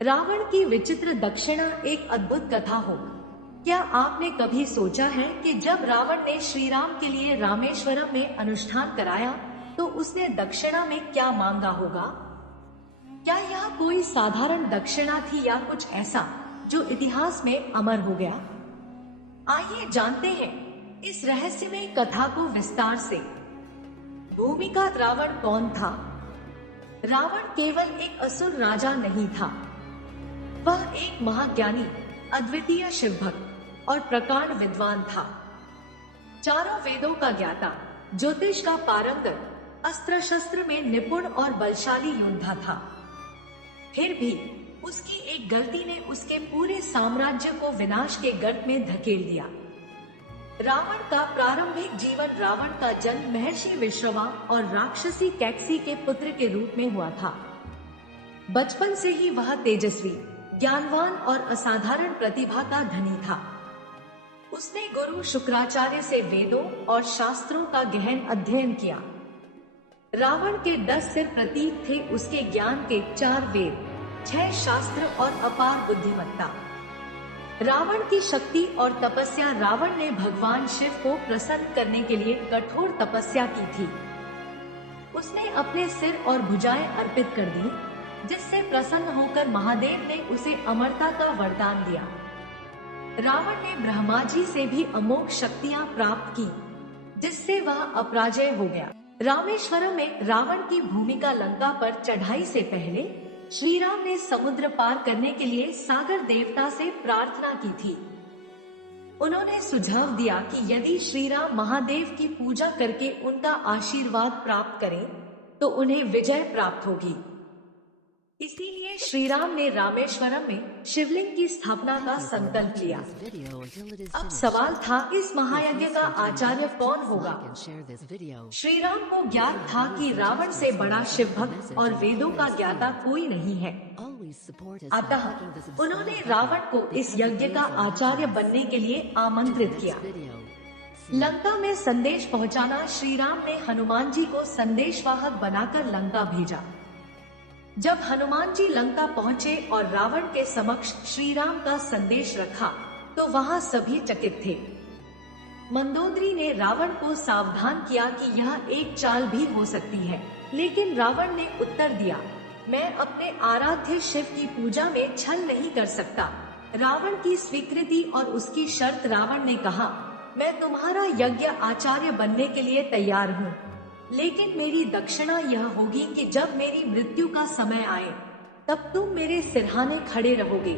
रावण की विचित्र दक्षिणा एक अद्भुत कथा हो। क्या आपने कभी सोचा है कि जब रावण ने श्री राम के लिए रामेश्वरम में अनुष्ठान कराया तो उसने दक्षिणा में क्या मांगा होगा? क्या यह कोई साधारण दक्षिणा थी या कुछ ऐसा जो इतिहास में अमर हो गया? आइए जानते हैं इस रहस्यमय कथा को विस्तार से। भूमिका रावण कौन था? रावण केवल एक असुर राजा नहीं था, वह एक महाज्ञानी, अद्वितीय शिवभक्त और प्रकांड विद्वान था। चारों वेदों का ज्ञाता, ज्योतिष का पारंगत, अस्त्र शस्त्र में निपुण और बलशाली योद्धा था। फिर भी उसकी एक गलती ने उसके पूरे साम्राज्य को विनाश के गर्त में धकेल दिया। रावण का प्रारंभिक जीवन रावण का जन्म महर्षि विश्रवा और राक्षसी कैकसी के पुत्र के रूप में हुआ था। बचपन से ही वह तेजस्वी, ज्ञानवान और असाधारण प्रतिभा का धनी था। उसने गुरु शुक्राचार्य से वेदों और शास्त्रों का गहन अध्ययन किया। रावण के 10 सिर प्रतीक थे उसके ज्ञान के 4 वेद, 6 शास्त्र और अपार बुद्धिमत्ता। रावण की शक्ति और तपस्या। रावण ने भगवान शिव को प्रसन्न करने के लिए कठोर तपस्या की थी। उसने अपने सिर और भुजाएं अर्पित कर दी, जिससे प्रसन्न होकर महादेव ने उसे अमरता का वरदान दिया। रावण ने ब्रह्मा जी से भी अमोघ शक्तियां प्राप्त की, जिससे वह अपराजय हो गया। रामेश्वरम में रावण की भूमिका। लंका पर चढ़ाई से पहले श्री राम ने समुद्र पार करने के लिए सागर देवता से प्रार्थना की थी। उन्होंने सुझाव दिया कि यदि श्री राम महादेव की पूजा करके उनका आशीर्वाद प्राप्त करें तो उन्हें विजय प्राप्त होगी। इसीलिए श्री राम ने रामेश्वरम में शिवलिंग की स्थापना का संकल्प लिया। अब सवाल था, इस महायज्ञ का आचार्य कौन होगा? श्री राम को ज्ञात था कि रावण से बड़ा शिवभक्त और वेदों का ज्ञाता कोई नहीं है। अतः उन्होंने रावण को इस यज्ञ का आचार्य बनने के लिए आमंत्रित किया। लंका में संदेश पहुंचाना। श्री राम ने हनुमान जी को संदेशवाहक बनाकर लंका भेजा। जब हनुमान जी लंका पहुंचे और रावण के समक्ष श्री राम का संदेश रखा तो वहां सभी चकित थे। मंदोदरी ने रावण को सावधान किया कि यह एक चाल भी हो सकती है, लेकिन रावण ने उत्तर दिया, मैं अपने आराध्य शिव की पूजा में छल नहीं कर सकता। रावण की स्वीकृति और उसकी शर्त। रावण ने कहा, मैं तुम्हारा यज्ञ आचार्य बनने के लिए तैयार हूँ, लेकिन मेरी दक्षिणा यह होगी कि जब मेरी मृत्यु का समय आए तब तुम मेरे सिरहाने खड़े रहोगे।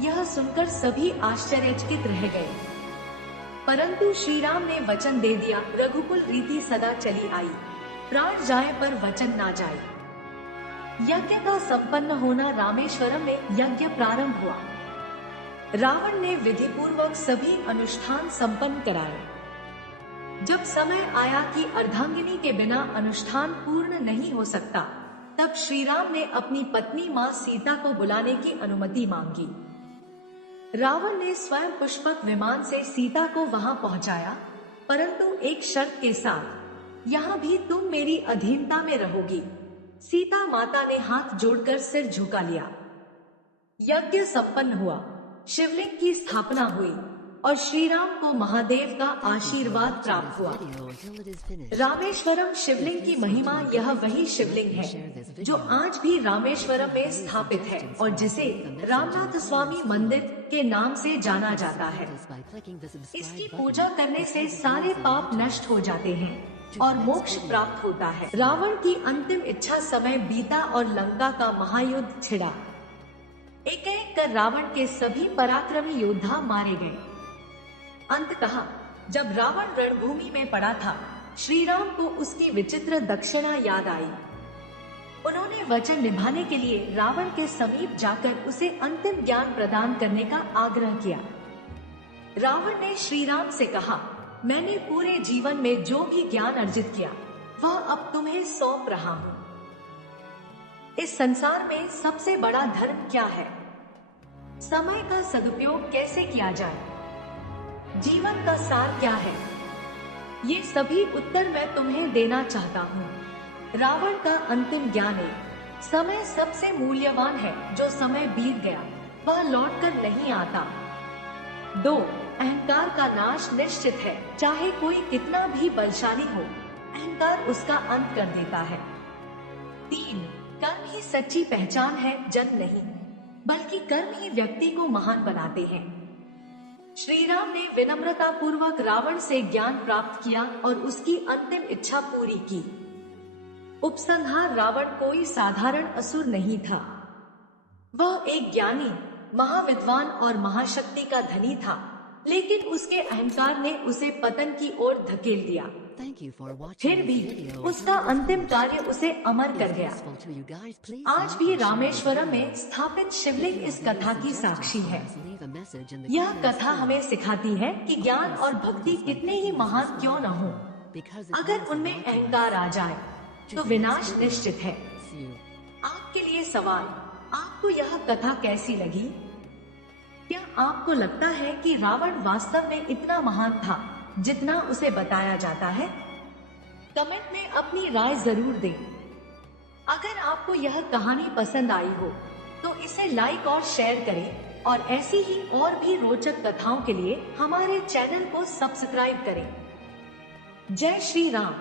यह सुनकर सभी आश्चर्यचकित रह गए, परंतु श्री राम ने वचन दे दिया, रघुकुल रीति सदा चली आई, प्राण जाए पर वचन ना जाए। यज्ञ का संपन्न होना। रामेश्वरम में यज्ञ प्रारंभ हुआ। रावण ने विधि पूर्वक सभी अनुष्ठान संपन्न कराए। जब समय आया कि अर्धांगिनी के बिना अनुष्ठान पूर्ण नहीं हो सकता, तब श्री राम ने अपनी पत्नी मां सीता को बुलाने की अनुमति मांगी। रावण ने स्वयं पुष्पक विमान से सीता को वहां पहुंचाया, परंतु एक शर्त के साथ, यहाँ भी तुम मेरी अधीनता में रहोगी। सीता माता ने हाथ जोड़कर सिर झुका लिया। यज्ञ संपन्न हुआ, शिवलिंग की स्थापना हुई और श्री राम को महादेव का आशीर्वाद प्राप्त हुआ। रामेश्वरम शिवलिंग की महिमा। यह वही शिवलिंग है जो आज भी रामेश्वरम में स्थापित है और जिसे रामनाथ स्वामी मंदिर के नाम से जाना जाता है। इसकी पूजा करने से सारे पाप नष्ट हो जाते हैं और मोक्ष प्राप्त होता है। रावण की अंतिम इच्छा। समय बीता और लंका का महायुद्ध छिड़ा। एक एक कर रावण के सभी पराक्रमी योद्धा मारे गए। अंततः जब रावण रणभूमि में पड़ा था, श्री राम को उसकी विचित्र दक्षिणा याद आई। उन्होंने वचन निभाने के लिए रावण के समीप जाकर उसे अंतिम ज्ञान प्रदान करने का आग्रह किया। रावण ने श्री राम से कहा, मैंने पूरे जीवन में जो भी ज्ञान अर्जित किया वह अब तुम्हें सौंप रहा हूँ। इस संसार में सबसे बड़ा धर्म क्या है? समय का सदुपयोग कैसे किया जाए? जीवन का सार क्या है? ये सभी उत्तर मैं तुम्हें देना चाहता हूँ। रावण का अंतिम ज्ञान है, समय सबसे मूल्यवान है। जो समय बीत गया वह लौटकर नहीं आता। 2. अहंकार का नाश निश्चित है। चाहे कोई कितना भी बलशाली हो, अहंकार उसका अंत कर देता है। 3. कर्म ही सच्ची पहचान है, जन्म नहीं, बल्कि कर्म ही व्यक्ति को महान बनाते हैं। श्री राम ने विनम्रता पूर्वक रावण से ज्ञान प्राप्त किया और उसकी अंतिम इच्छा पूरी की। उपसंहार: रावण कोई साधारण असुर नहीं था। वह एक ज्ञानी, महाविद्वान और महाशक्ति का धनी था, लेकिन उसके अहंकार ने उसे पतन की ओर धकेल दिया। फिर भी उसका अंतिम कार्य उसे अमर कर गया। आज भी रामेश्वरम में स्थापित शिवलिंग इस कथा की साक्षी है। यह कथा हमें सिखाती है कि ज्ञान और भक्ति कितने ही महान क्यों न हो, अगर उनमें अहंकार आ जाए तो विनाश निश्चित है। आपके लिए सवाल: आपको यह कथा कैसी लगी? क्या आपको लगता है कि रावण वास्तव में इतना महान था जितना उसे बताया जाता है? कमेंट में अपनी राय जरूर दें। अगर आपको यह कहानी पसंद आई हो तो इसे लाइक और शेयर करें और ऐसी ही और भी रोचक कथाओं के लिए हमारे चैनल को सब्सक्राइब करें। जय श्री राम।